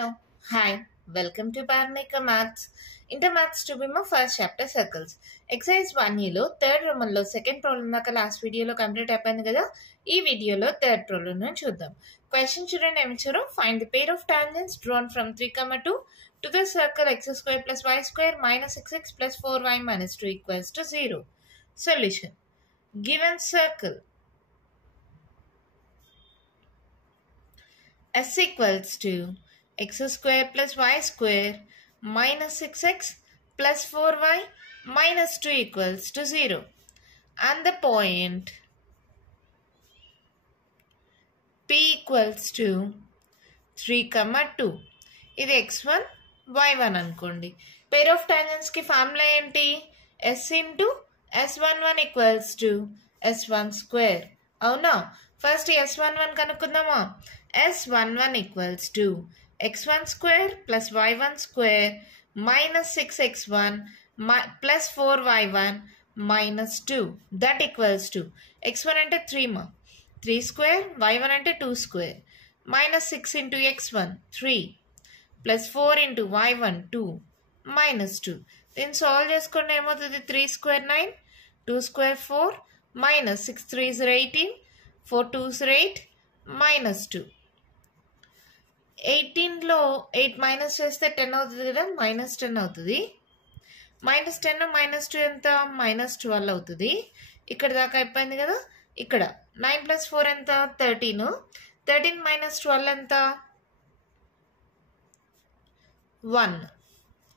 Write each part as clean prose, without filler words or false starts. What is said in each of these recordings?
Hello. Hi, welcome to Parnika Maths. Inter Maths to be my first chapter circles. Exercise 1 లో third Roman లో second problem దాకా last వీడియోలో complete అయిపోయింది కదా. ఈ వీడియోలో థర్డ్ ప్రాబ్లం చూద్దాం. క్వశ్చన్ చూడండి ఏమి ఇచ్చారు. Find the pair of tangents drawn from 3,2 to the circle x square plus y square minus 6x plus 4y minus 2 equals to 0. Solution. Given circle s equals to x square plus y square minus 6x plus 4y minus 2 equals to 0. And the point P equals to 3,2. ఇది x1 y1 అనుకోండి. Pair of tangents కి formula ఏంటి? s into s11 equals to s1 square. అవునా? First s11 కనుక్కుందామా? s11 equals to x1 square plus y1 square minus 6x1 plus 4y1 minus 2 that equals to x1 అంటే 3 3 square y1 అంటే 2 square minus 6 into x1 3 plus 4 into y1 2 minus 2. దీన్ని solve చేసుకుంటే ఏమవుతుంది? 3 square 9 2 square 4 minus 6 3 is 18 4 2 is 8 minus 2. 18లో 8 minus చేస్తే 10 అవుతుంది కదా, minus 10 అవుతుంది. Minus 10 minus 2 ఎంత? మైనస్ 12 అవుతుంది. ఇక్కడ దాకా అయిపోయింది కదా. ఇక్కడ 9 ప్లస్ 4 ఎంత? 13. 13 మైనస్ 12 ఎంత? 1.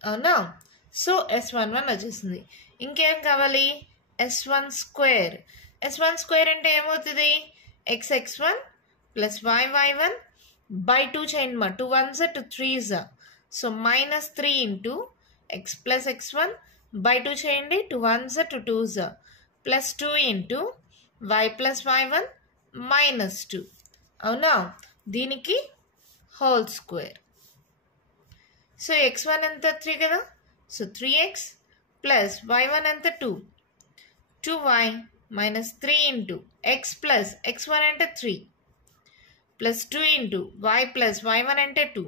అవునా? సో s11 వచ్చేసింది. ఇంకేం కావాలి? s1 square. s1 స్క్వేర్ అంటే ఏమవుతుంది? xx1 ప్లస్ yy1 by 2 చేయండి మా. 2 1s 2 3s. So minus 3 into x plus x1 by 2 చేయండి. 2 1s 2 2s plus 2 into y plus y1 minus 2. అవునా? దీనికి హోల్ స్క్వేర్. సో x1 ఎంత? 3 కదా. సో 3x ప్లస్ y1 ఎంత? 2 2y minus 3 into x plus x1 అంటే 3 plus 2 into y plus y1 అంటే 2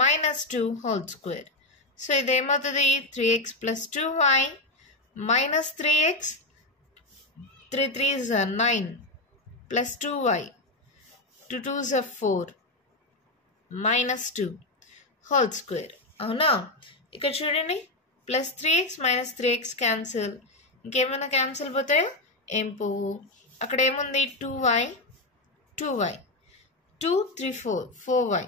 minus 2 whole square. So ఇదేమవుతుంది? 3x plus 2y minus 3x 3 3s are 9 plus 2y 2 2s are 4 minus 2 whole square. అవునా? ఇక్కడ చూడండి plus 3x minus 3x cancel. ఇంకేమైనా cancel పోతాయో? ఏం పోవు. అక్కడ ఏముంది? 2y 2y 2 3 4 4y.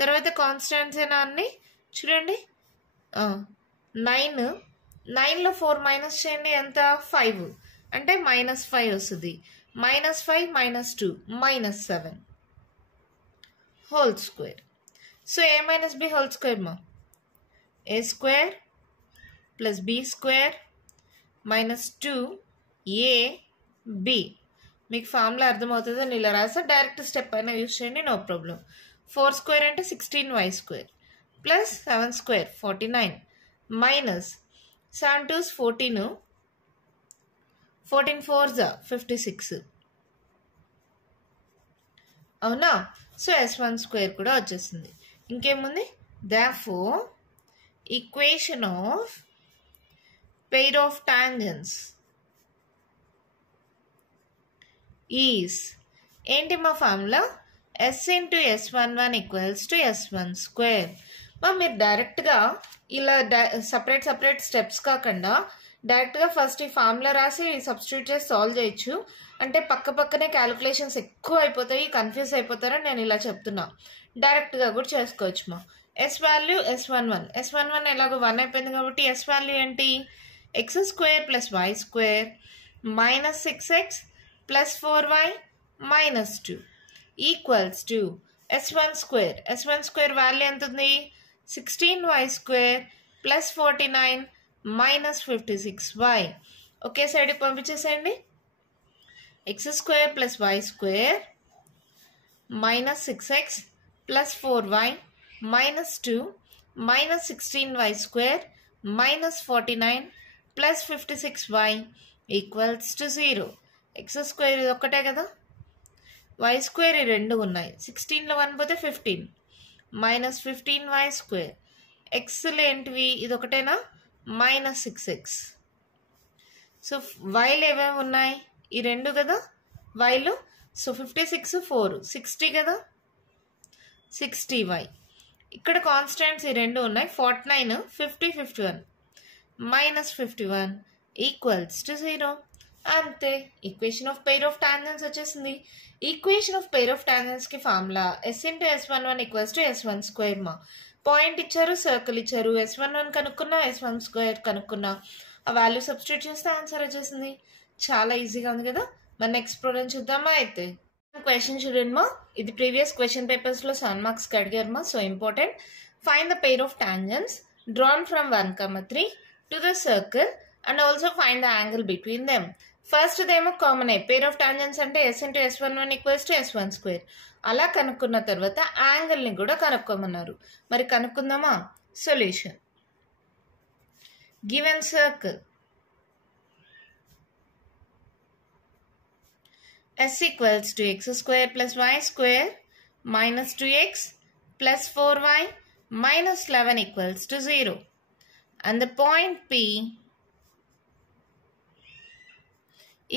తర్వాత కాన్స్టెంట్స్ ఏనా అన్ని? చూడండి 9 9లో 4 మైనస్ చేయండి. ఎంత? 5 అంటే మైనస్ 5 వస్తుంది. Minus 5 minus 2 minus 7 whole square. So a minus B whole square మా. A square plus b square minus 2 a b. మీకు ఫార్ములా అర్థమవుతుంది అని ఇలా రాసా. డైరెక్ట్ స్టెప్ అయినా యూజ్ చేయండి, నో ప్రాబ్లం. 4 స్క్వేర్ అంటే 16y square plus 7 square 49 minus 7 2s 14 14 4s 56. అవునా? సో s1 స్క్వేర్ కూడా వచ్చేసింది. ఇంకేముంది? therefore equation of pair of tangents is ఏంటి మా formula? s into s11 equals to s1 square. మీరు డైరెక్ట్గా ఇలా సపరేట్ సపరేట్ స్టెప్స్ కాకుండా డైరెక్ట్గా ఫస్ట్ ఈ ఫార్ములా రాసి సబ్స్టిట్యూట్ చేసి సాల్వ్ చేయొచ్చు. అంటే పక్క పక్కనే క్యాలిక్యులేషన్స్ ఎక్కువ అయిపోతాయి, కన్ఫ్యూజ్ అయిపోతారని నేను ఇలా చెప్తున్నా. డైరెక్ట్గా కూడా చేసుకోవచ్చు మా. s వాల్యూ s11 ఎలాగో 1 అయిపోయింది కాబట్టి s వాల్యూ ఏంటి? x square plus y square minus 6x plus 4y minus 2 equals to s1 square. s1 square value ఎంత ఉంది? 16y square plus 49 minus 56y. ఒకే సైడ్కి పంపించేసేయండి. x square plus y square minus 6x plus 4y minus 2 minus 16y square minus 49 plus 56y equals to 0. X square ఇది ఒక్కటే కదా, y square ఈ రెండు ఉన్నాయి. 16లో 1 పోతే 15 minus 15y square. Xలేంటివి ఇది ఒకటేనా minus 6x. సో వైలు ఏమేమి ఉన్నాయి ఈ రెండు కదా వైలు. సో 56 4 60 కదా 60y. ఇక్కడ కాన్స్టెంట్స్ ఈ రెండు ఉన్నాయి 49 50 51 minus 51 ఈక్వల్స్ టు 0. అంతే equation of pair of tangents వచ్చేసింది. Equation of pair of tangents కి formula s into s11 equals to s1 square. మా పాయింట్ ఇచ్చారు సర్కిల్ ఇచ్చారు s11 కనుక్కున్నా s1 స్క్వేర్ కనుక్కున్నా ఆ వాల్యూ సబ్స్టిట్యూట్ చేస్తే ఆన్సర్ వచ్చేసింది. చాలా ఈజీగా ఉంది కదా. మరి నెక్స్ట్ ప్రాబ్లం చూద్దామా. అయితే క్వశ్చన్ చూడండి మా, ఇది ప్రీవియస్ క్వశ్చన్ పేపర్స్ లో 7 మార్క్స్ కి అడిగారు మా. So important. Find the pair of tangents drawn from 1, 3 to the circle and also find the angle between them. First దేమో కామన్ అయ్యి పెయిర్ ఆఫ్ టాంజెంట్స్ అంటే s into s11 equals to s1 square. అలా కనుక్కున్న తర్వాత angle ని కూడా కనుక్కోమన్నారు. మరి కనుక్కుందామా. Solution. Given circle s equals to x square plus y square minus 2x plus 4y minus 11 equals to 0. And the point P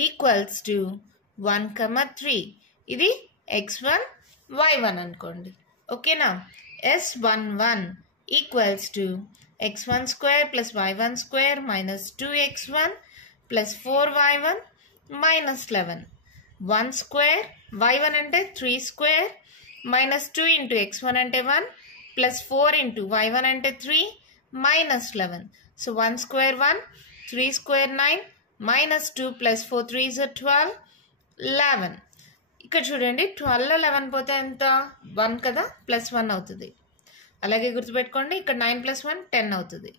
equals to 1, 3. ఇది x1 y1 అనుకోండి. ఓకేనా. S11 equals to x1 square plus y1 square minus 2x1 plus 4y1 minus 11. 1 square y1 అంటే 3 square minus 2 into x1 అంటే 1 plus 4 into y1 అంటే 3 minus 11. So 1 square 1, 3 square 9 minus 2 plus 4 3 is 12, 11. ఇక్కడ చూడండి 12 11 పోతే ఎంత 1 కదా ప్లస్ 1 అవుతుంది. అలాగే గుర్తుపెట్టుకోండి ఇక్కడ 9 plus 1 10 అవుతుంది.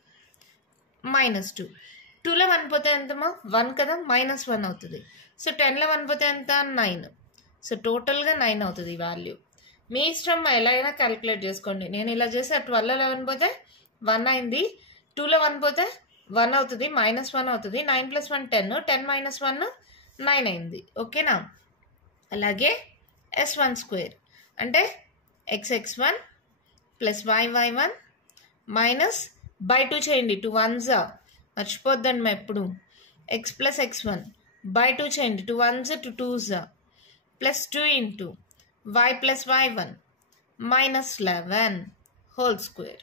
minus 2. 2లో 1 పోతే ఎంతమా 1 కదా minus 1 అవుతుంది. సో 10లో 1 పోతే ఎంత 9. సో టోటల్గా 9 అవుతుంది వాల్యూ. మీ ఇష్టం ఎలా అయినా క్యాలిక్యులేట్ చేసుకోండి. నేను ఇలా చేసి 12లో 11 పోతే 1 అయింది. 2లో 1 పోతే 1 అవుతుంది minus 1 అవుతుంది. 9 plus 1 10, 10 minus 1 9 అయింది. ఓకేనా. అలాగే s1 స్క్వేర్ అంటే xx1 plus y1 minus by 2 చేయండి 2 1s మర్చిపోద్దండి మా ఎప్పుడు. x ప్లస్ x1 బై 2 చేయండి 2 1s 2 2s plus 2 into y plus y1 minus 11 whole square.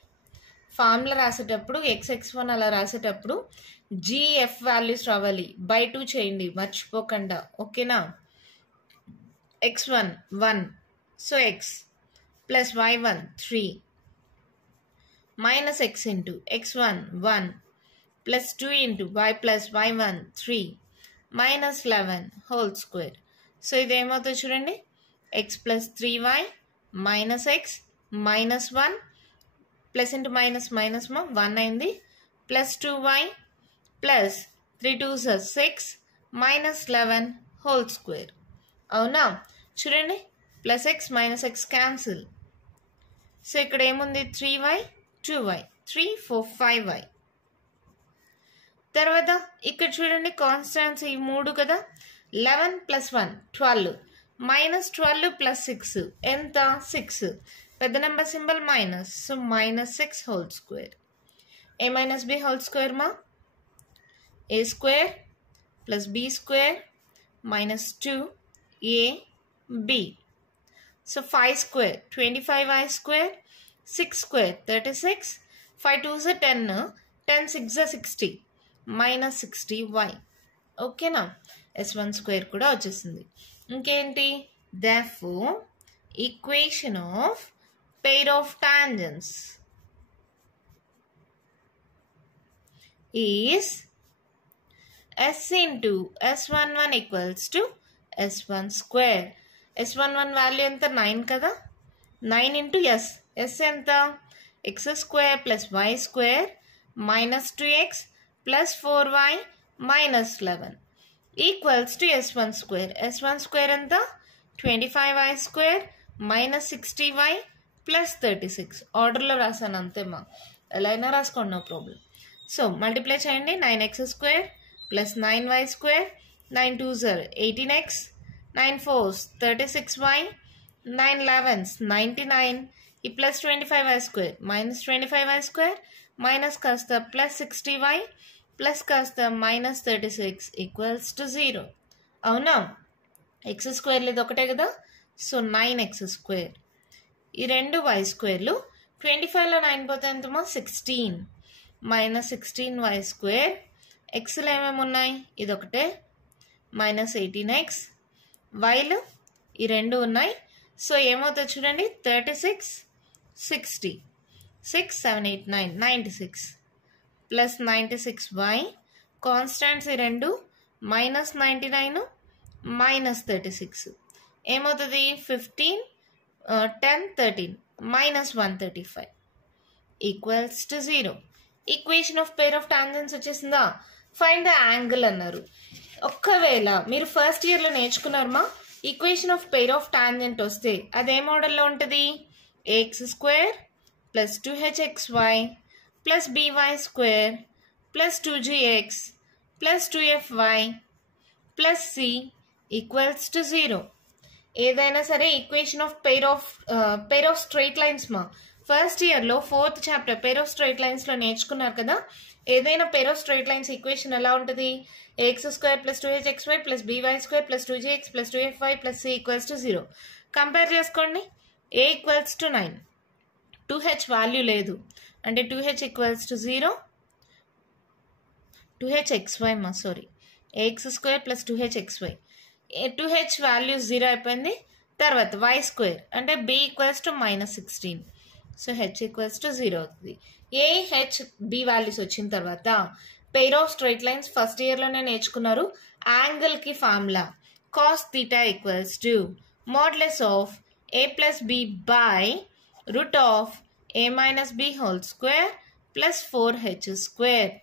Formula రాసేటప్పుడు xx1 అలా రాసేటప్పుడు gf వాల్యూస్ రావాలి. బై 2 చేయండి మర్చిపోకుండా. ఓకేనా. x1 1 so x plus y1 3 minus x into x1 1 plus 2 into y plus y1 3 minus 11 whole square. So ఇది ఏమవుతుంది చూడండి x plus 3y minus x minus 1 plus into minus minus 1 అయింది plus 2y plus 3 2s 6 minus 11 whole square. అవునా. చూడండి plus X minus X cancel. So ఇక్కడ ఏముంది 3y 2y 3 4 5y. తర్వాత ఇక్కడ చూడండి కాన్స్టాంట్స్ ఈ 3 కదా 11 ప్లస్ 1 12 మైనస్ 12 ప్లస్ 6 ఎంత 6. పెద్ద number symbol minus. So minus 6 whole square. A minus B whole square మా a square plus b square minus 2a b. So 5 square 25y square 6 square 36 5 2s 10 10 6 60 minus 60y. ఓకేనా. s1 square కూడా వచ్చేసింది. ఇంకేంటి therefore equation of pair of tangents is s into s11 equals to s1 square. s11 value ఎంత 9 కదా 9 into S. S ఎంత X square plus Y square minus 2x plus 4y minus 11 equals to s1 square. s1 square ఎంత 25y square minus 60y plus 36. ఆర్డర్లో రాసాను అంతేమా. ఎలా అయినా రాసుకోండి no problem. So multiply చేయండి 9x square plus 9y square 9 2s 18x 9 4s 36y 9 11s 99 ఈ plus 25y square minus 25y square minus కాస్త plus 60y plus కాస్త మైనస్ 36 ఈక్వల్స్ టు 0. అవునా? ఎక్స్ స్క్వేర్లు ఇది ఒకటే కదా, సో 9x స్క్వేర్. ఈ రెండు y స్క్వేర్లు 25లో 9 పోతే ఎంతమో 16 మైనస్ 16y స్క్వేర్. ఎక్స్లు ఏమేమి ఉన్నాయి, ఇది ఒకటే మైనస్ 18x. వైలు ఈ రెండు ఉన్నాయి, సో ఏమవుతుంది చూడండి 36 60 6 7 8 9 96 ప్లస్ 96y. కాన్స్టాంట్స్ ఈ రెండు మైనస్ 99 మైనస్ 36 ఏమవుతుంది 15 10 13 minus 135 equals to 0. Equation of pair of tangents వచ్చేసిందా? ఫైండ్ ద యాంగిల్ అన్నారు. ఒక్కవేళ మీరు ఫస్ట్ ఇయర్లో నేర్చుకున్నారమ్మా, equation of pair of tangent వస్తే అదే మోడల్లో ఉంటుంది. AX square plus 2hxy plus by square plus 2gx plus 2fy plus c equals to 0. ఏదైనా సరే equation of pair of straight lines మా ఫస్ట్ ఇయర్లో 4th chapter pair of straight లైన్స్లో నేర్చుకున్నారు కదా. ఏదైనా pair of straight lines equation ఎలా ఉంటుంది? AX square plus 2hxy plus by square plus 2gx plus 2fy plus c equals to 0. Compare చేసుకోండి. a equals to 9, 2h value లేదు అంటే 2h equals to 0, 2hxy మా sorry A X square plus 2hxy 2h value 0 అయిపోయింది. తర్వాత y square అంటే b equals to minus 16, so h equals to 0 అవుతుంది. A H B values వచ్చిన తర్వాత pair of straight lines first ఇయర్లోనే నేర్చుకున్నారు. యాంగిల్కి formula cos theta equals to modulus of a plus B by root of a minus B whole square plus 4h square.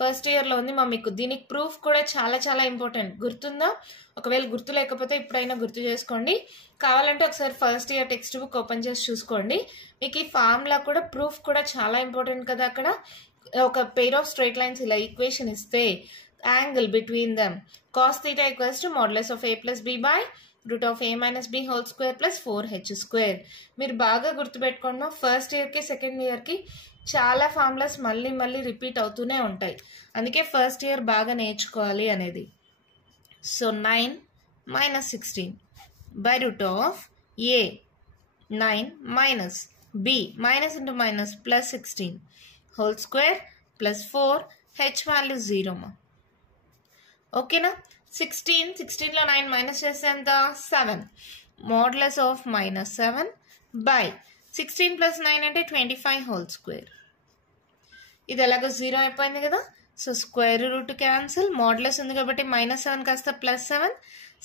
First ఇయర్లో ఉంది మా మీకు. దీనికి ప్రూఫ్ కూడా చాలా చాలా ఇంపార్టెంట్. గుర్తుందా? ఒకవేళ గుర్తు లేకపోతే ఇప్పుడైనా గుర్తు చేసుకోండి. కావాలంటే ఒకసారి first year text book open చేసి చూసుకోండి. మీకు ఈ ఫార్ములా కూడా ప్రూఫ్ కూడా చాలా ఇంపార్టెంట్ కదా. అక్కడ ఒక పెయిర్ ఆఫ్ స్ట్రైట్ లైన్స్ ఇలా ఈక్వేషన్ ఇస్తే angle between them cos theta equals to modulus of a plus B by root of a minus B whole square plus 4h square. మీరు బాగా గుర్తుపెట్టుకోండి. ఫస్ట్ ఇయర్కి సెకండ్ ఇయర్కి చాలా ఫార్ములాస్ మళ్ళీ మళ్ళీ రిపీట్ అవుతూనే ఉంటాయి. అందుకే ఫస్ట్ ఇయర్ బాగా నేర్చుకోవాలి అనేది. So 9 minus 16 by root of a 9 minus b minus into minus plus 16 whole square plus 4h value 0 మా. ఓకేనా? 16లో 9 మైనస్ చేస్తే ఎంత 7 modulus of minus 7 by 16 plus 9 అంటే 25 హోల్ స్క్వేర్. ఇది ఎలాగో 0 అయిపోయింది కదా, so square root cancel. Modulus ఉంది కాబట్టి మైనస్ 7 కాస్త plus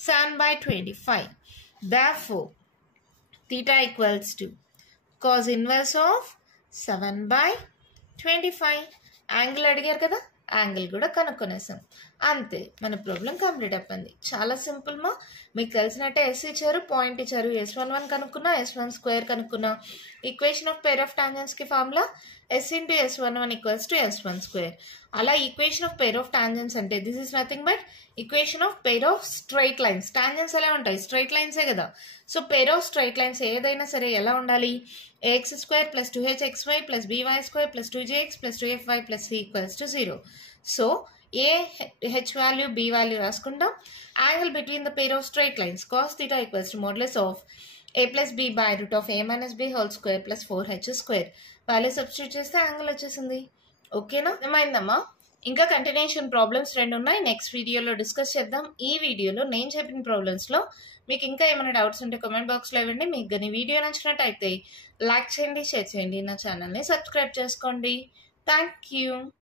7 by 25. Therefore theta equals to cos inverse of 7 by 25. Angle అడిగారు కదా, యాంగిల్ కూడా కనుక్కొనేసాం. అంతే, మన ప్రాబ్లం కంప్లీట్ అయిపోయింది. చాలా సింపుల్ మా. మీకు తెలిసినట్టే ఎస్ ఇచ్చారు, పాయింట్ ఇచ్చారు. S11 కనుక్కున్నా, S1 స్క్వేర్ కనుక్కున్నా. ఈక్వేషన్ ఆఫ్ పెయిర్ ఆఫ్ టాంజెంట్స్కి formula S into S11 equals to S1 square. అలా equation of pair of tangents అంటే this is nothing but equation of pair of straight lines. Tangents ఎలా ఉంటాయి? Straight లైన్సే కదా. So pair of straight lines ఏదైనా సరే ఎలా ఉండాలి? A x square plus 2hxy plus by square plus 2gx plus 2fy plus c equals to 0. So A h value b value రాసుకుంటాం. Angle between the pair of straight lines cos theta equals to modulus of a plus B by root of a minus B whole square plus 4h square. Value substitute చేస్తే angle వచ్చేసింది. ఓకేనా? ఏమైందమ్మా? ఇంకా continuation problems 2 ఉన్నాయి. Next వీడియోలో discuss చేద్దాం. ఈ వీడియోలో నేను చెప్పిన ప్రాబ్లమ్స్లో మీకు ఇంకా ఏమైనా డౌట్స్ ఉంటే కామెంట్ బాక్స్లో ఇవ్వండి. మీకు కానీ వీడియో నచ్చినట్టయితే లైక్ చేయండి, షేర్ చేయండి, నా ఛానల్ని సబ్స్క్రైబ్ చేసుకోండి. Thank you.